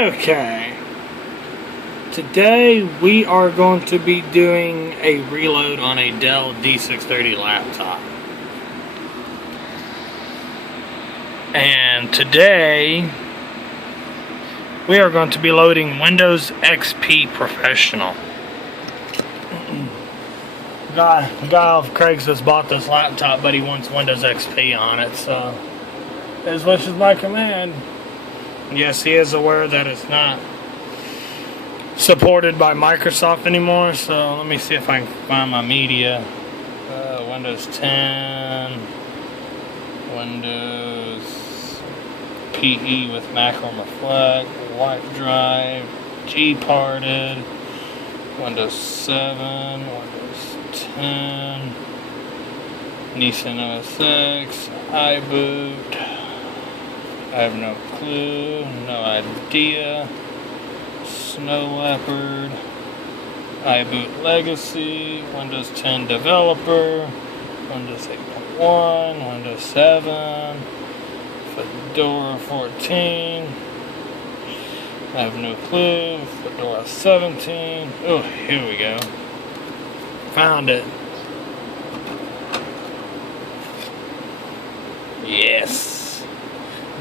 Okay. Today we are going to be doing a reload on a Dell D630 laptop. And today we are going to be loading Windows XP Professional. Guy off Craigslist bought this laptop, but he wants Windows XP on it, so as much as my command. Yes, he is aware that it's not supported by Microsoft anymore, so let me see if I can find my media. Windows 10, Windows PE with macro reflect, wipe drive, G-parted, Windows 7, Windows 10, Nissan OS X, iBoot. I have no clue, no idea. Snow Leopard, iBoot Legacy, Windows 10 Developer, Windows 8.1, Windows 7, Fedora 14. I have no clue. Fedora 17. Oh, here we go. Found it. Yes.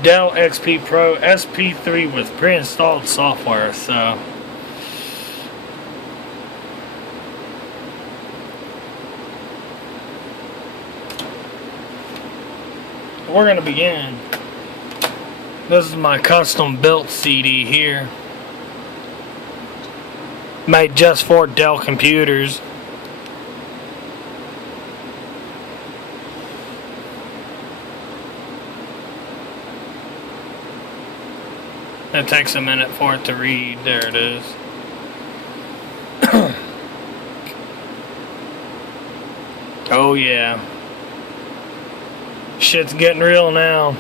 Dell XP Pro SP3 with pre-installed software, so we're going to begin. This is my custom built CD here, made just for Dell computers. It takes a minute for it to read. There it is. Oh yeah. Shit's getting real now.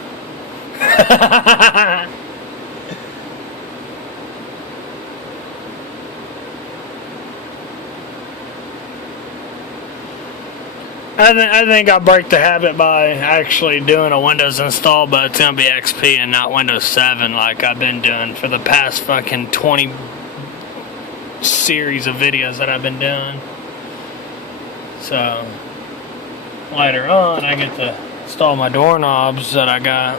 I think I'll break the habit by actually doing a Windows install, but it's going to be XP and not Windows 7 like I've been doing for the past fucking 20 series of videos that I've been doing. So, later on, I get to install my doorknobs that I got.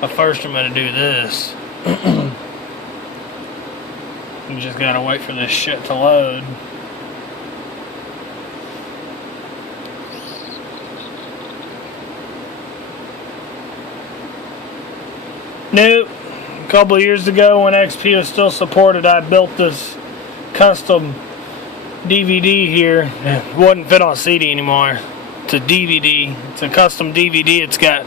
But first I'm going to do this. You just got to wait for this shit to load. Nope. A couple of years ago when XP was still supported, I built this custom DVD here. It wouldn't fit on CD anymore. It's a DVD. It's a custom DVD. It's got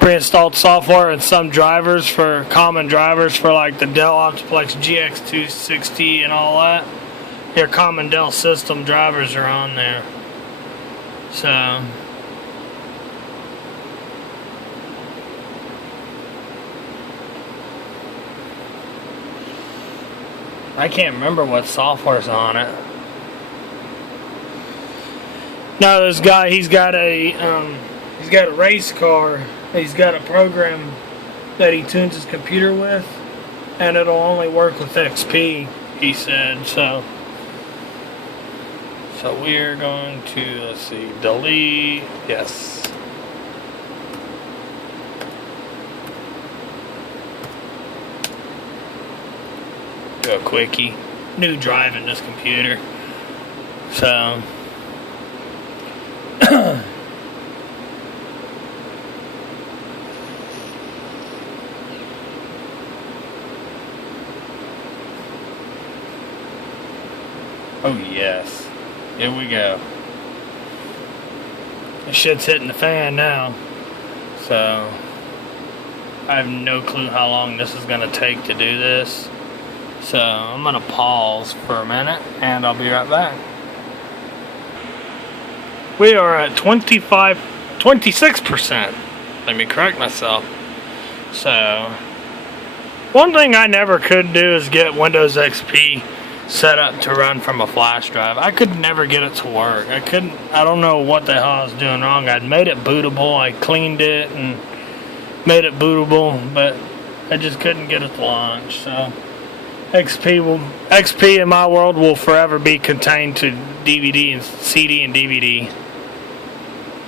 pre-installed software and some drivers for common drivers for like the Dell Optiplex GX260 and all that. Your common Dell system drivers are on there. So I can't remember what software's on it. No, this guy, he's got a race car. He's got a program that he tunes his computer with, and it'll only work with XP, he said. So we're going to, let's see, delete, yes. Do a quickie. New drive in this computer. So oh yes. Here we go. The shit's hitting the fan now. So I have no clue how long this is gonna take to do this. So I'm going to pause for a minute and I'll be right back. We are at 26%. Let me correct myself. So one thing I never could do is get Windows XP set up to run from a flash drive. I could never get it to work. I don't know what the hell I was doing wrong. I'd made it bootable. I cleaned it and made it bootable, but I just couldn't get it to launch. So XP in my world will forever be contained to DVD and CD and DVD.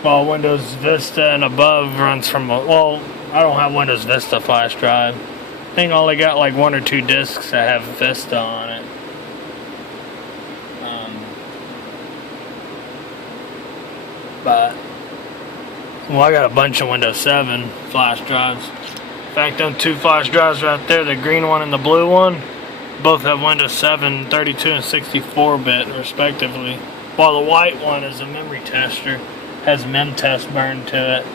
While Windows Vista and above runs from well, I don't have Windows Vista flash drive. I think I only got like 1 or 2 discs that have Vista on it. But well, I got a bunch of Windows 7 flash drives. In fact, them 2 flash drives right there, the green one and the blue one, both have Windows 7, 32 and 64-bit respectively. While the white one is a memory tester, has memtest burned to it.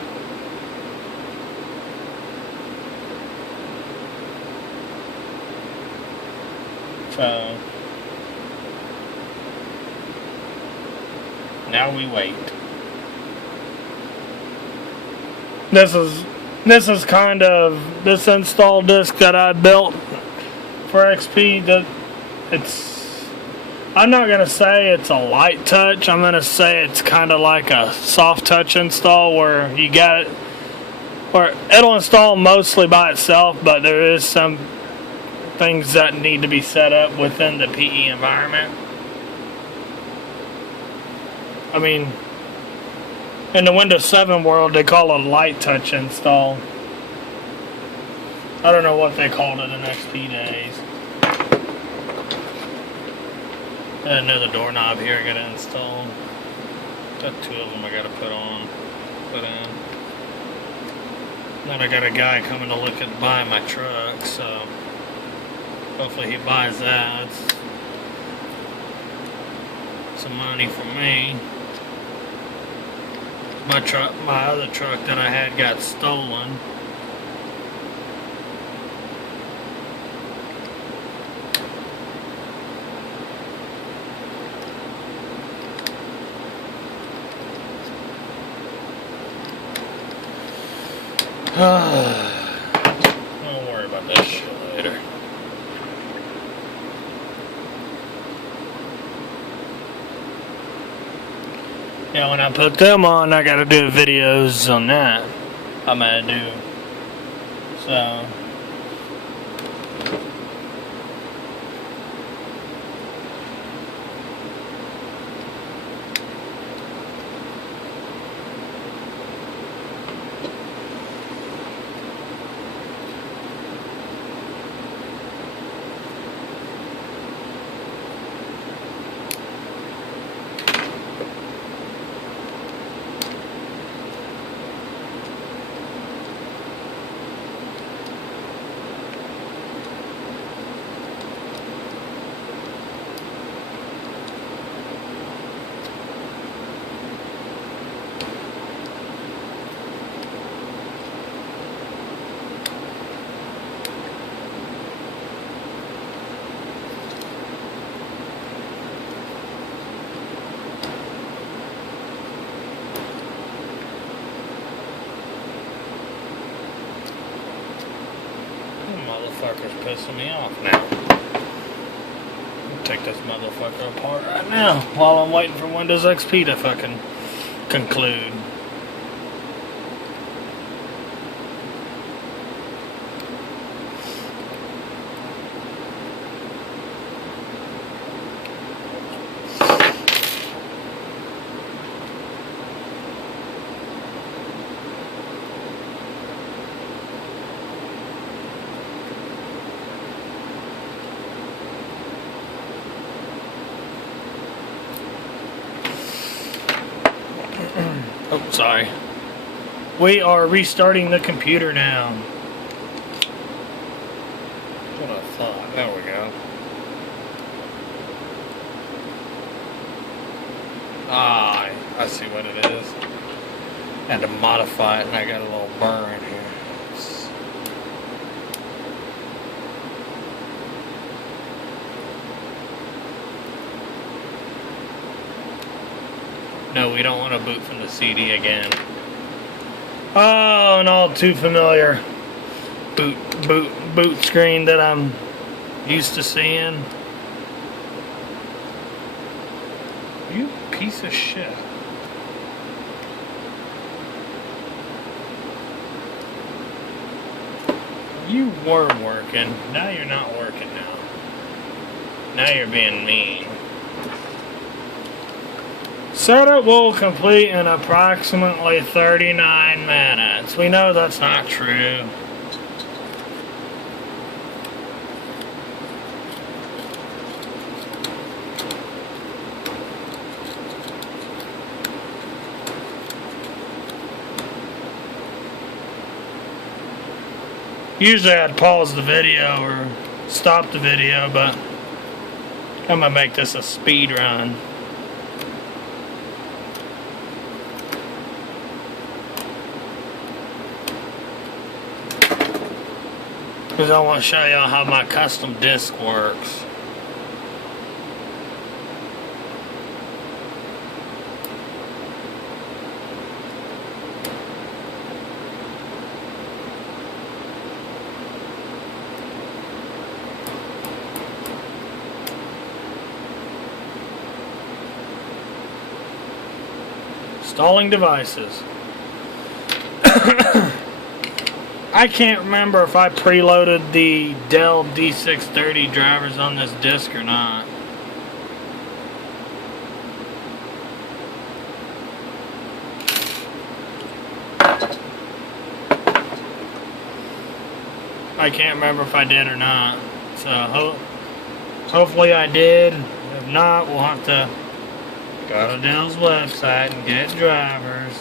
So now we wait. This is kind of this install disk that I built for XP. That I'm not gonna say it's a light touch. I'm gonna say it's kind of like a soft touch install where you got it, where it'll install mostly by itself, but there is some things that need to be set up within the PE environment. I mean, in the Windows 7 world, they call it a light touch install. I don't know what they called it in XP days. Another doorknob here I gotta install. Got 2 of them I gotta put in. Then I got a guy coming to look at buying my truck, so hopefully he buys that. It's some money for me. My other truck that I had got stolen. Don't worry about that shit later. Yeah, when I put them on, I gotta do videos on that. I'm gonna do. So. Motherfucker's pissing me off now. I'll take this motherfucker apart right now while I'm waiting for Windows XP to fucking conclude. Oh, sorry. We are restarting the computer now. What I thought. There we go. Ah, I see what it is. I had to modify it and I got a little burn here. No, we don't want to boot from the CD again. Oh, an all too familiar boot screen that I'm used to seeing. You piece of shit. You were working. Now you're not working now. Now you're being mean. Setup will complete in approximately 39 minutes. We know that's not true. Usually I'd pause the video or stop the video, but I'm gonna make this a speed run. Because I want to show y'all how my custom disc works. Installing devices. I can't remember if I preloaded the Dell D630 drivers on this disc or not. I can't remember if I did or not. So hopefully I did. If not, we'll have to go to Dell's website and get drivers.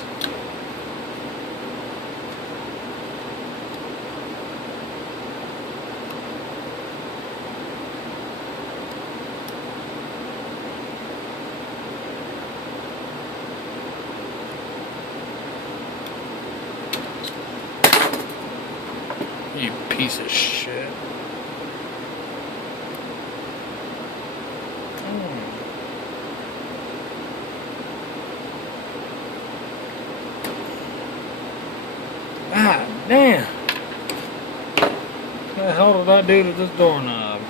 You piece of shit. God damn. What the hell did I do to this doorknob?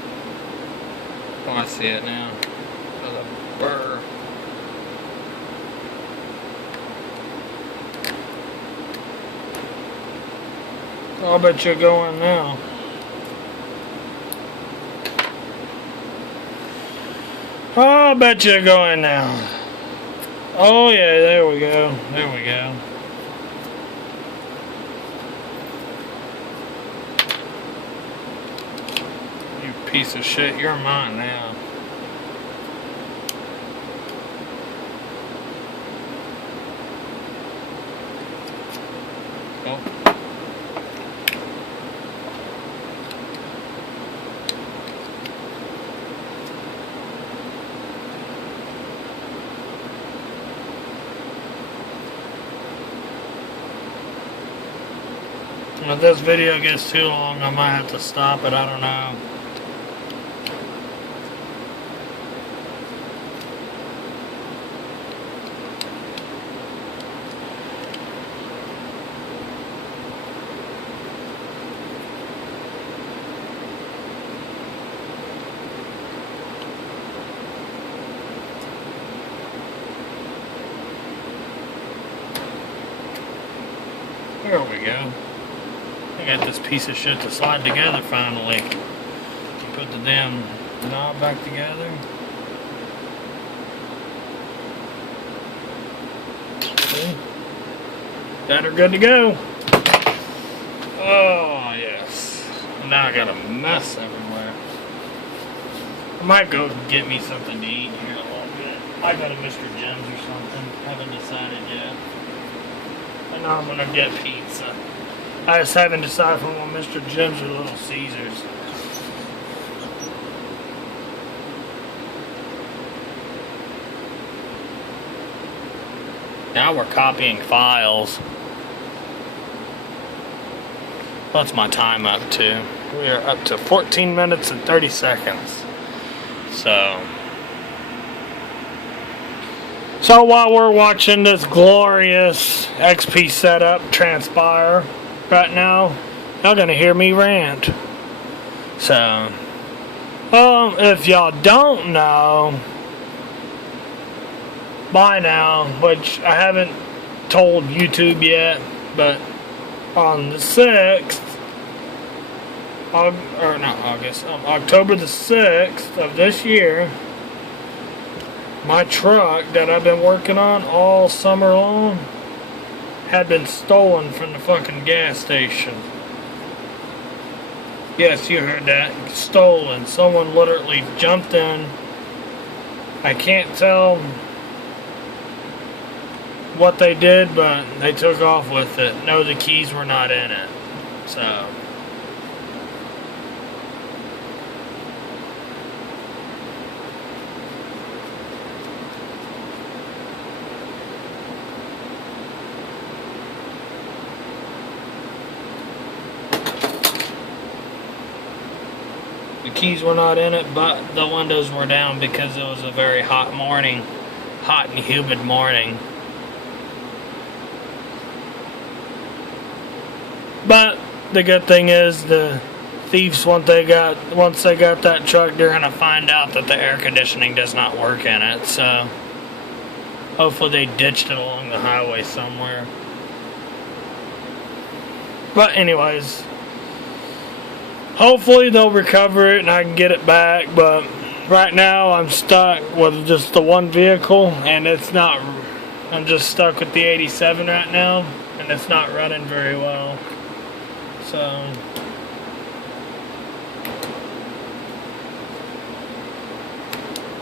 Oh, I see it now. There's a burr. I'll bet you're going now. I'll bet you're going now. Oh yeah, there we go. There we go. You piece of shit, you're mine now. Oh. If this video gets too long, I might have to stop it. I don't know. There we go. I got this piece of shit to slide together finally. Put the damn knob back together. See? Got her good to go. Oh, yes. Now I got a mess everywhere. I might go get me something to eat here in a little bit. I got a Mr. Jim's or something. Haven't decided yet. I know I'm gonna get pizza. I just haven't decided if I want Mr. Jim's or Little Caesars. Now we're copying files. What's my time up to? We are up to 14 minutes and 30 seconds. So while we're watching this glorious XP setup transpire right now, y'all gonna hear me rant. So, if y'all don't know by now, which I haven't told YouTube yet, but on the 6th, October the 6th of this year, my truck that I've been working on all summer long had been stolen from the fucking gas station. Yes, you heard that. Stolen. Someone literally jumped in. I can't tell what they did, but they took off with it. No, the keys were not in it. So the keys were not in it, but the windows were down because it was a very hot morning. Hot and humid morning. But the good thing is the thieves, once they got that truck, they're gonna find out that the air conditioning does not work in it. So hopefully they ditched it along the highway somewhere. But anyways, hopefully they'll recover it and I can get it back. But right now I'm stuck with just the one vehicle, and it's not. I'm just stuck with the 87 right now, and it's not running very well. So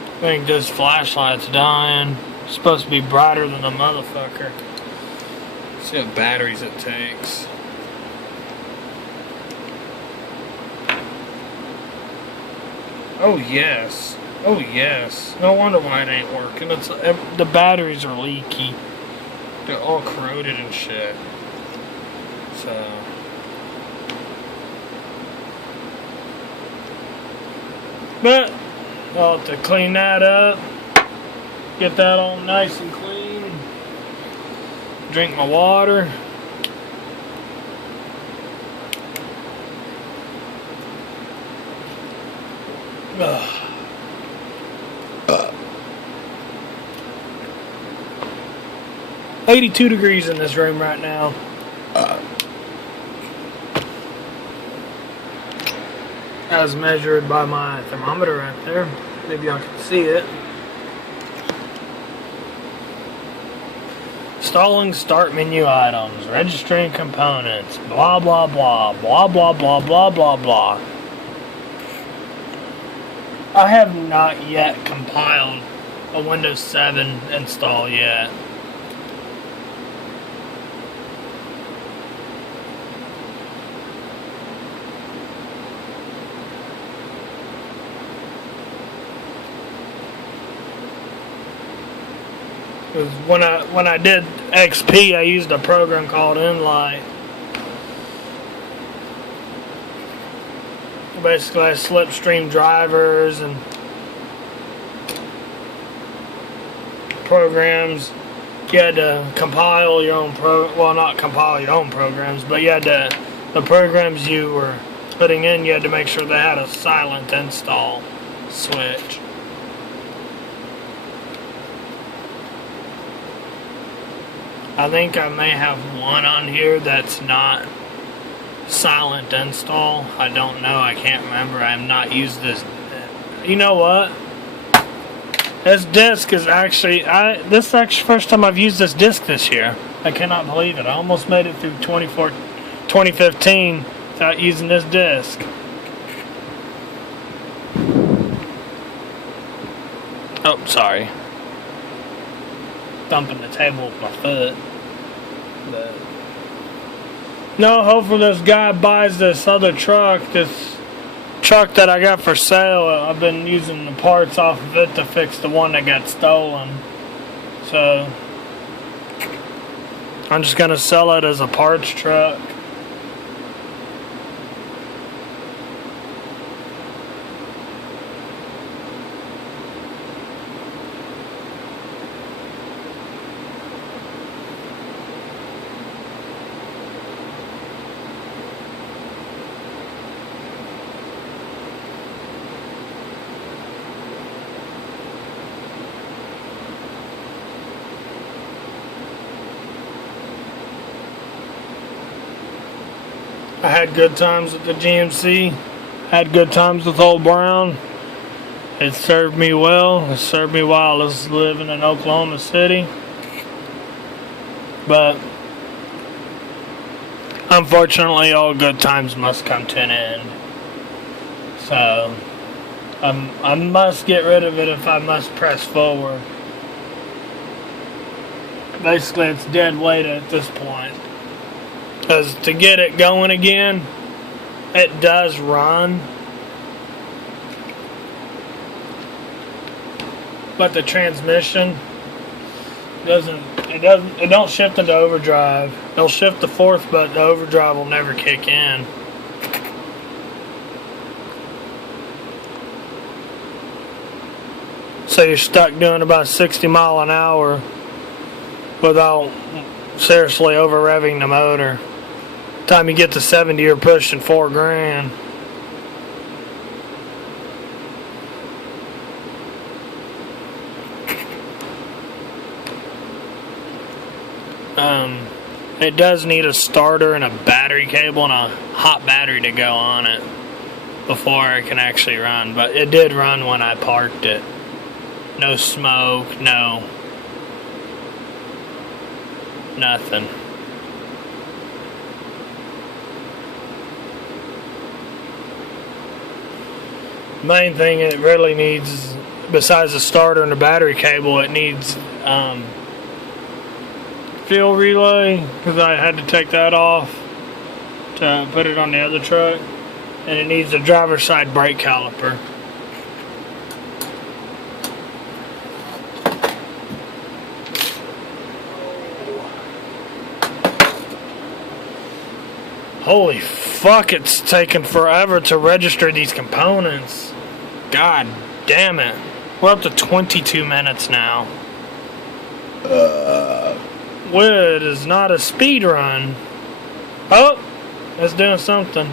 I think this flashlight's dying. It's supposed to be brighter than a motherfucker. Let's see what batteries it takes. Oh yes. Oh yes. No wonder why it ain't working. It's the batteries are leaky. They're all corroded and shit. So but I'll have to clean that up, get that all nice and clean, drink my water. Ugh. 82 degrees in this room right now. As measured by my thermometer right there. Maybe y'all can see it. Installing start menu items, registering components, blah blah blah, blah blah blah blah blah blah. I have not yet compiled a Windows 7 install yet. When I did XP, I used a program called Inlight. Basically, I slipstream drivers and programs. You had to compile your own well, not compile your own programs, but you had to, the programs you were putting in, you had to make sure they had a silent install switch. I think I may have one on here that's not silent install. I don't know. I can't remember. I have not used this. You know what? This disc is actually... this is actually the first time I've used this disc this year. I cannot believe it. I almost made it through 2015 without using this disc. Oh, sorry. Thumping the table with my foot. But no, hopefully this guy buys this other truck, this truck that I got for sale. I've been using the parts off of it to fix the one that got stolen. So I'm just gonna sell it as a parts truck. I had good times at the GMC. Had good times with Old Brown. It served me well. It served me while I was living in Oklahoma City. But unfortunately, all good times must come to an end. So I must get rid of it if I must press forward. Basically, it's dead weight at this point. Because to get it going again, it does run. But the transmission it don't shift into overdrive. It'll shift to fourth, but the overdrive will never kick in. So you're stuck doing about 60 miles an hour without seriously over revving the motor. Time you get to 70, you're pushing $4,000. It does need a starter and a battery cable and a hot battery to go on it before it can actually run. But it did run when I parked it. No smoke, no nothing. Main thing it really needs, besides the starter and the battery cable, it needs fuel relay, because I had to take that off to put it on the other truck, and it needs a driver's side brake caliper. Holy fuck, it's taken forever to register these components. God damn it. We're up to 22 minutes now. Wood is not a speed run. Oh, it's doing something.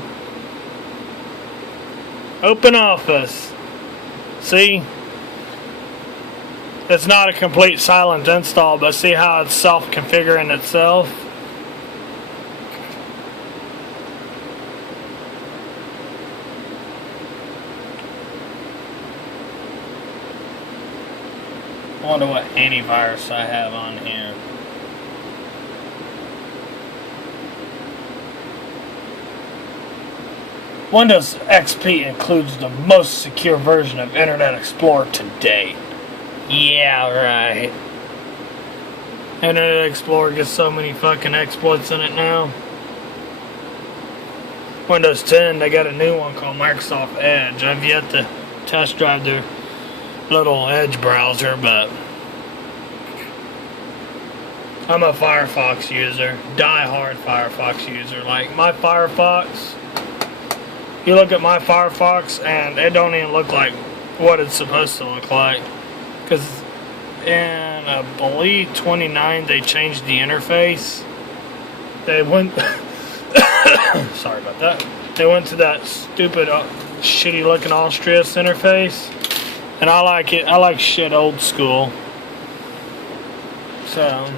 Open office. See? It's not a complete silent install, but see how it's self-configuring itself? I wonder what antivirus I have on here. Windows XP includes the most secure version of Internet Explorer to date. Yeah, right. Internet Explorer gets so many fucking exploits in it now. Windows 10, they got a new one called Microsoft Edge. I've yet to test drive their little Edge browser, but I'm a Firefox user, die-hard Firefox user. Like my Firefox, you look at my Firefox and it don't even look like what it's supposed to look like, because in I believe 29 they changed the interface. They went sorry about that. They went to that stupid shitty looking Austrias interface. And I like it. I like shit old school. So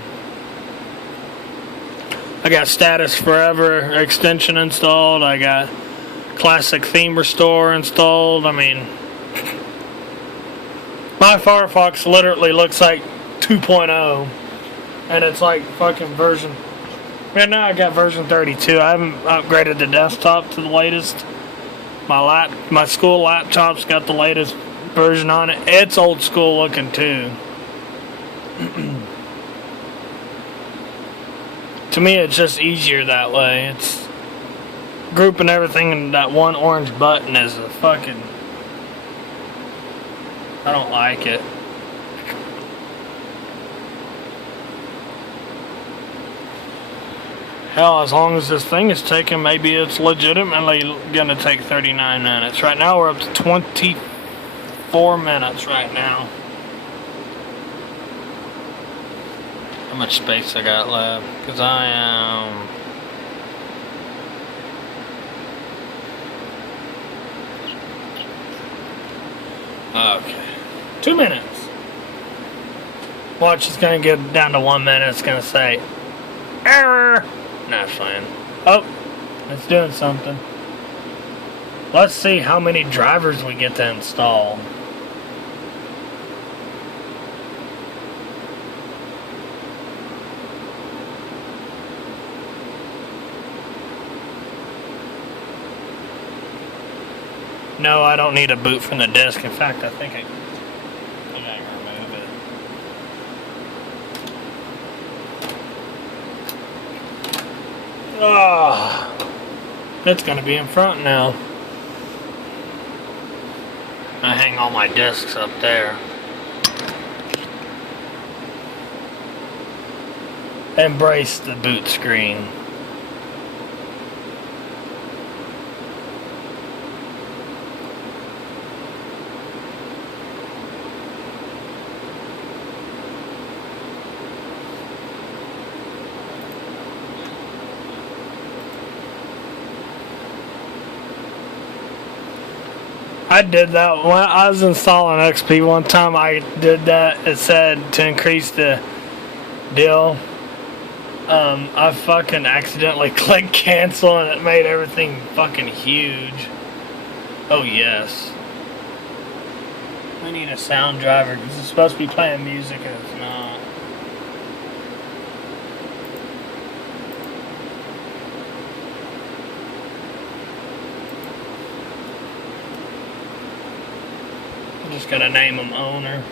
I got Status Forever extension installed. I got Classic Theme Restore installed. I mean, my Firefox literally looks like 2.0, and it's like fucking version. Right now I got version 32. I haven't upgraded the desktop to the latest. My school laptop's got the latest version on it. It's old school looking too. To me, it's just easier that way. It's grouping everything in that one orange button is a fucking. I don't like it. Hell, as long as this thing is taking, maybe it's legitimately gonna take 39 minutes. Right now, we're up to 24 minutes right now. How much space I got left? Because I am... Okay. 2 minutes. Watch, it's going to get down to 1 minute. It's going to say, error. Not fine. Oh, it's doing something. Let's see how many drivers we get to install. No, I don't need a boot from the disk. In fact, I think I can remove it. Oh, it's going to be in front now. I hang all my discs up there. Embrace the boot screen. I did that when I was installing XP one time. I did that. It said to increase the Dell. I fucking accidentally clicked cancel and it made everything fucking huge. Oh yes. We need a sound driver because it's supposed to be playing music and it's not. I'm just gonna name him owner.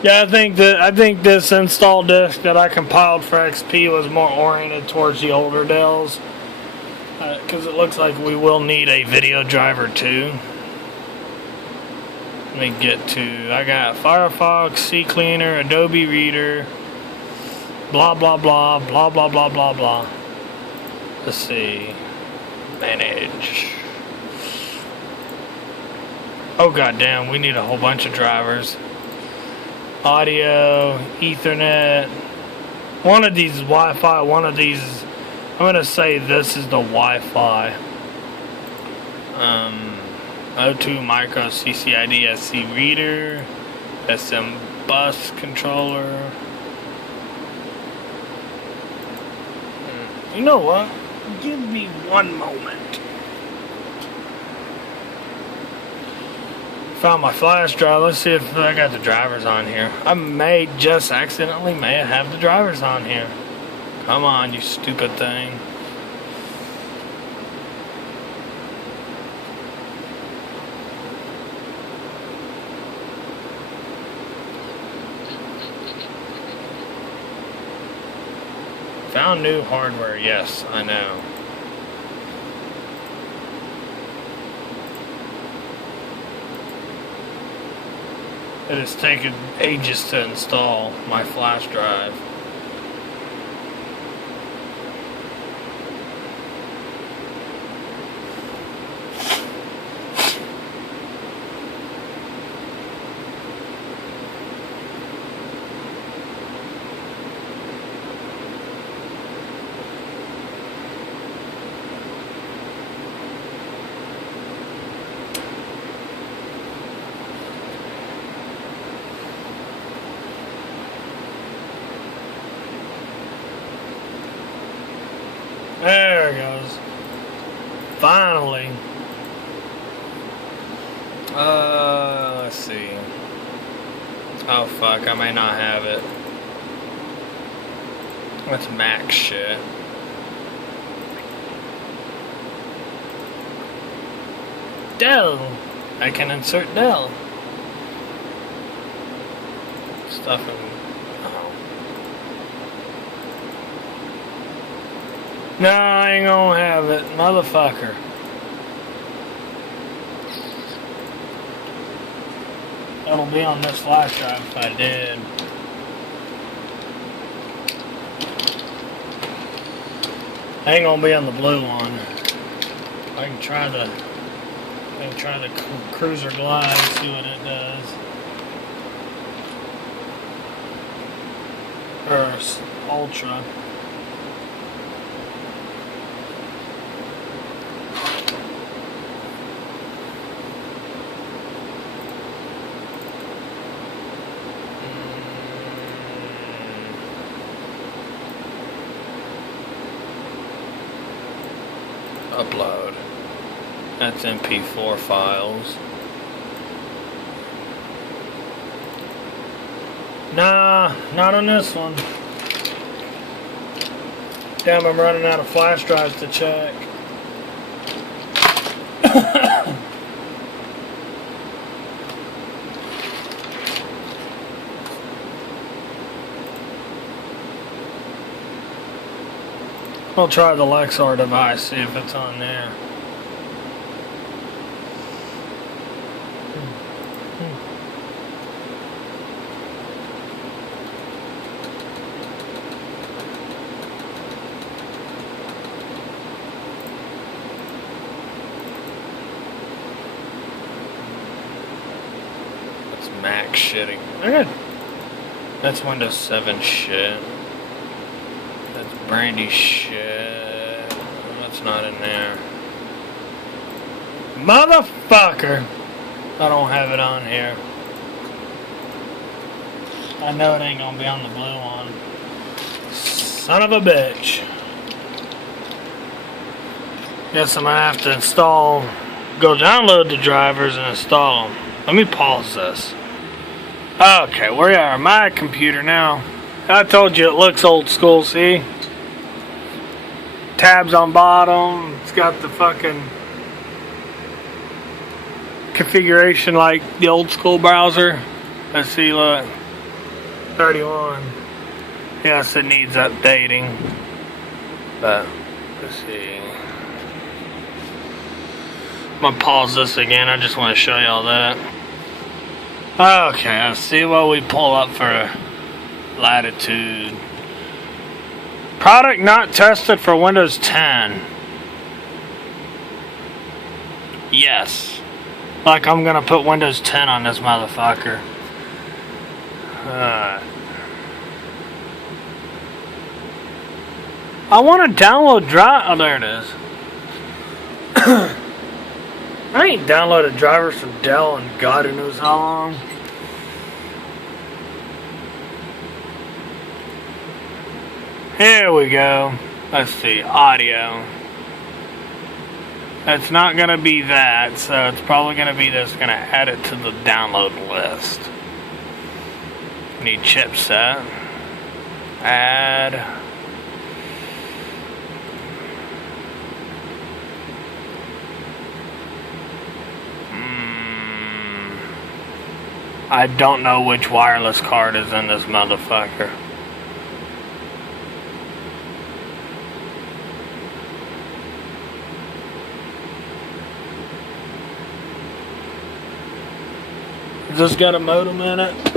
Yeah, I think this install disk that I compiled for XP was more oriented towards the older Dells, because it looks like we will need a video driver too. Let me get to. I got Firefox, CCleaner, Adobe Reader, blah blah blah blah blah blah blah blah. Let's see. Manage. Oh goddamn, we need a whole bunch of drivers. Audio, Ethernet. One of these is Wi-Fi, one of these is, I'm going to say this is the Wi-Fi. O2 micro CCID SC reader, SM bus controller. You know what? Give me one moment. Found my flash drive. Let's see if I got the drivers on here. I may just accidentally have the drivers on here. Come on, you stupid thing. Found new hardware. Yes, I know. It has taken ages to install my flash drive. There it goes. Finally. Let's see. Oh fuck, I may not have it. That's Mac shit. Dell. I can insert Dell. Stuff in. No, I ain't gonna have it, motherfucker. It'll be on this flash drive if I did. Ain't gonna be on the blue one. I can try the Cruiser Glide, see what it does. Or Ultra. Upload. That's MP4 files. Nah, not on this one. Damn, I'm running out of flash drives to check. I'll try the Lexar device, see if it's on there. That's Mac shitting. Okay. That's Windows 7 shit. That's Brandy shit. That's not in there. Motherfucker! I don't have it on here. I know it ain't gonna be on the blue one. Son of a bitch. Guess I'm gonna have to go download the drivers and install them. Let me pause this. Okay, we are on my computer now. I told you it looks old school, see? Tabs on bottom. It's got the fucking configuration like the old school browser. Let's see, look. 31. Yes, it needs updating. But, let's see. I'm gonna pause this again. I just want to show y'all that. Okay, let's see what we pull up for latitude. Product not tested for Windows 10. Yes. Like I'm gonna put Windows 10 on this motherfucker. I want to download Oh, there it is. I ain't downloaded drivers from Dell and God who knows how long. Here we go. Let's see, audio. It's not going to be that, so it's probably going to be this. Going to add it to the download list. Need chipset. Add. I don't know which wireless card is in this motherfucker. Has this got a modem in it?